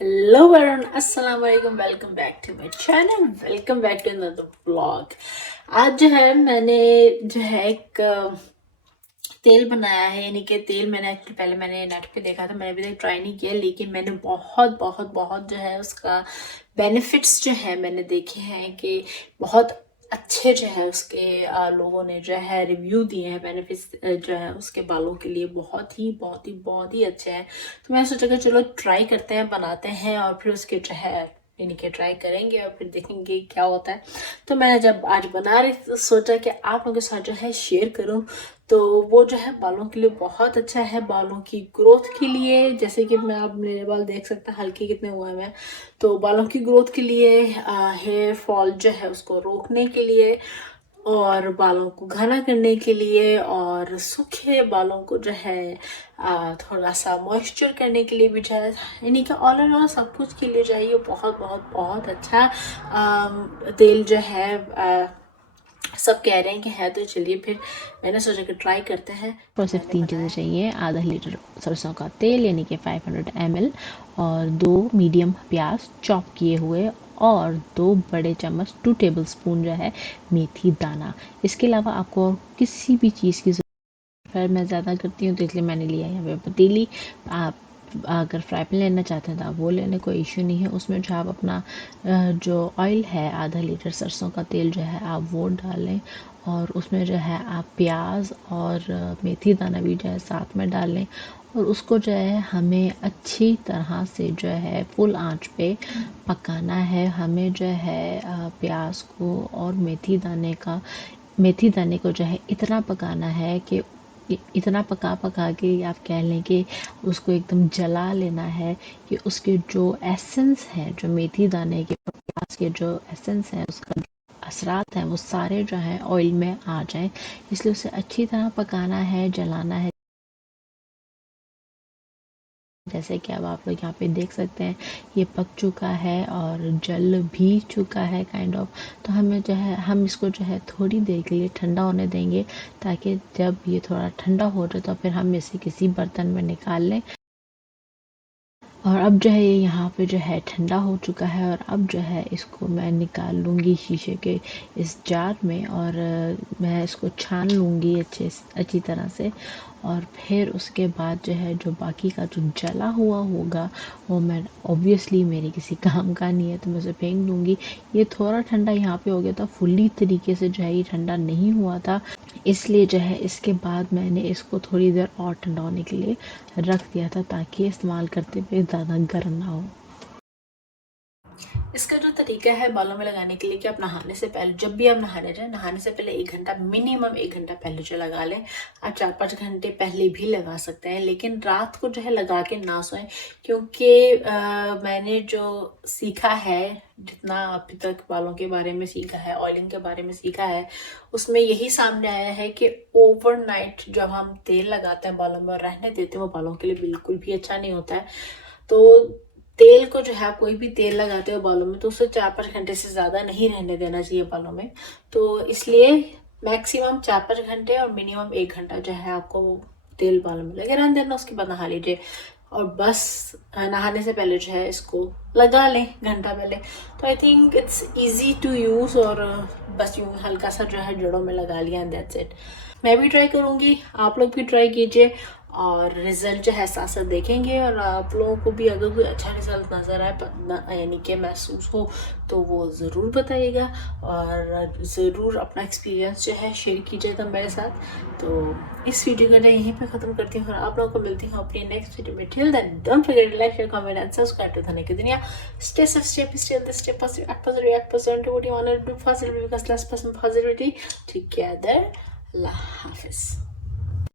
Hello Varun, अस्सलाम वालेकुम। Welcome back to my channel, welcome back to another vlog. आज जो है मैंने जो है एक तेल बनाया है, यानी कि तेल मैंने एक्चुअली पहले मैंने नेट पे देखा था, मैंने अभी तक ट्राई नहीं किया, लेकिन मैंने बहुत बहुत बहुत जो है उसका बेनिफिट्स जो है मैंने देखे हैं कि बहुत अच्छे जो है उसके लोगों ने जो है रिव्यू दिए हैं। बेनिफिट्स जो है उसके बालों के लिए बहुत ही बहुत ही बहुत ही अच्छे हैं। तो मैं सोचा कि चलो ट्राई करते हैं, बनाते हैं और फिर उसके जो है यानी कि ट्राई करेंगे और फिर देखेंगे क्या होता है। तो मैंने जब आज बना रही तो सोचा कि आप लोगों के साथ जो है शेयर करूं। तो वो जो है बालों के लिए बहुत अच्छा है, बालों की ग्रोथ के लिए। जैसे कि मैं, आप मेरे बाल देख सकते हैं हल्के कितने हुए हैं मैं। तो बालों की ग्रोथ के लिए, हेयर फॉल जो है उसको रोकने के लिए, और बालों को घना करने के लिए, और सूखे बालों को जो है थोड़ा सा मॉइस्चर करने के लिए भी जो है, यानी कि ऑल एंड ऑल सब कुछ के लिए जो है ये बहुत बहुत बहुत अच्छा तेल जो है। सब कह रहे हैं कि है, तो चलिए फिर मैंने सोचा कि ट्राई करते हैं। और सिर्फ तीन चीज़ें चाहिए। आधा लीटर सरसों का तेल यानी कि 500 ml, और 2 मीडियम प्याज चॉप किए हुए, और 2 बड़े चम्मच 2 टेबल स्पून जो है मेथी दाना। इसके अलावा आपको और किसी भी चीज़ की ज़रूरत, मैं ज़्यादा करती हूँ तो इसलिए मैंने लिया है यहाँ पे पतीली। आप अगर फ्राई पैन लेना चाहते हैं तो आप वो लेने, कोई इश्यू नहीं है। उसमें जो आप अपना जो ऑयल है, आधा लीटर सरसों का तेल जो है आप वो डालें, और उसमें जो है आप प्याज और मेथी दाना भी जो है साथ में डाल लें, और उसको जो है हमें अच्छी तरह से जो है फुल आंच पे पकाना है। हमें जो है प्याज को और मेथी दाने को जो है इतना पकाना है कि इतना पका पका के आप कह लें कि उसको एकदम जला लेना है, कि उसके जो एसेंस हैं, जो मेथी दाने के प्याज के जो एसेंस हैं, उसका असरात हैं, वो सारे जो हैं ऑयल में आ जाएं। इसलिए उसे अच्छी तरह पकाना है, जलाना है। जैसे कि अब आप लोग यहाँ पे देख सकते हैं ये पक चुका है और जल भी चुका है काइंड ऑफ। तो हमें जो है, हम इसको जो है थोड़ी देर के लिए ठंडा होने देंगे, ताकि जब ये थोड़ा ठंडा हो जाए तो फिर हम इसे किसी बर्तन में निकाल लें। और अब जो है ये यहाँ पे जो है ठंडा हो चुका है, और अब जो है इसको मैं निकाल लूँगी शीशे के इस जार में, और मैं इसको छान लूँगी अच्छी तरह से। और फिर उसके बाद जो है जो बाकी का जो जला हुआ होगा वो मैं, ऑब्वियसली मेरे किसी काम का नहीं है तो मैं उसे फेंक दूँगी। ये थोड़ा ठंडा यहाँ पे हो गया था, फुल्ली तरीके से जो है ये ठंडा नहीं हुआ था, इसलिए जो है इसके बाद मैंने इसको थोड़ी देर और ठंडा होने के लिए रख दिया था, ताकि इस्तेमाल करते हुए ज़्यादा गर्म ना हो। इसका जो तरीका है बालों में लगाने के लिए कि आप नहाने से पहले, जब भी आप नहाने जाए, नहाने से पहले 1 घंटा, मिनिमम 1 घंटा पहले जो लगा लें। आप 4-5 घंटे पहले भी लगा सकते हैं, लेकिन रात को जो है लगा के ना सोएं। क्योंकि मैंने जो सीखा है, जितना अभी तक बालों के बारे में सीखा है, ऑयलिंग के बारे में सीखा है, उसमें यही सामने आया है कि ओवरनाइट जब हम तेल लगाते हैं बालों में और रहने देते हैं, वो बालों के लिए बिल्कुल भी अच्छा नहीं होता है। तो तेल को जो है, आप कोई भी तेल लगाते हो बालों में, तो उसे 4-5 घंटे से ज़्यादा नहीं रहने देना चाहिए बालों में। तो इसलिए मैक्सिमम 4-5 घंटे और मिनिमम 1 घंटा जो है आपको तेल बालों में लगे रहने देना। उसके बाद नहा लीजिए, और बस नहाने से पहले जो है इसको लगा लें घंटा पहले। तो I think it's easy to use, और बस यूँ हल्का सा जो है जड़ों में लगा लिया, एंड दैट्स इट। मैं भी ट्राई करूँगी, आप लोग भी ट्राई कीजिए, और रिजल्ट जो है साथ साथ देखेंगे। और आप लोगों को भी अगर कोई अच्छा रिजल्ट नज़र आए, यानी कि महसूस हो, तो वो ज़रूर बताइएगा, और ज़रूर अपना एक्सपीरियंस जो है शेयर कीजिएगा मेरे साथ। तो इस वीडियो को मैं यहीं पे ख़त्म करती हूँ, और आप लोगों को मिलती हूँ अपनी नेक्स्ट वीडियो में। Till then don't forget to like, share, comment and subscribe to Dhani ki दुनिया। Stay safe, stay peace, stay healthy, stay positive, act positive, react positive, do what you want to do positively, because less person positivity together. Allah Hafiz.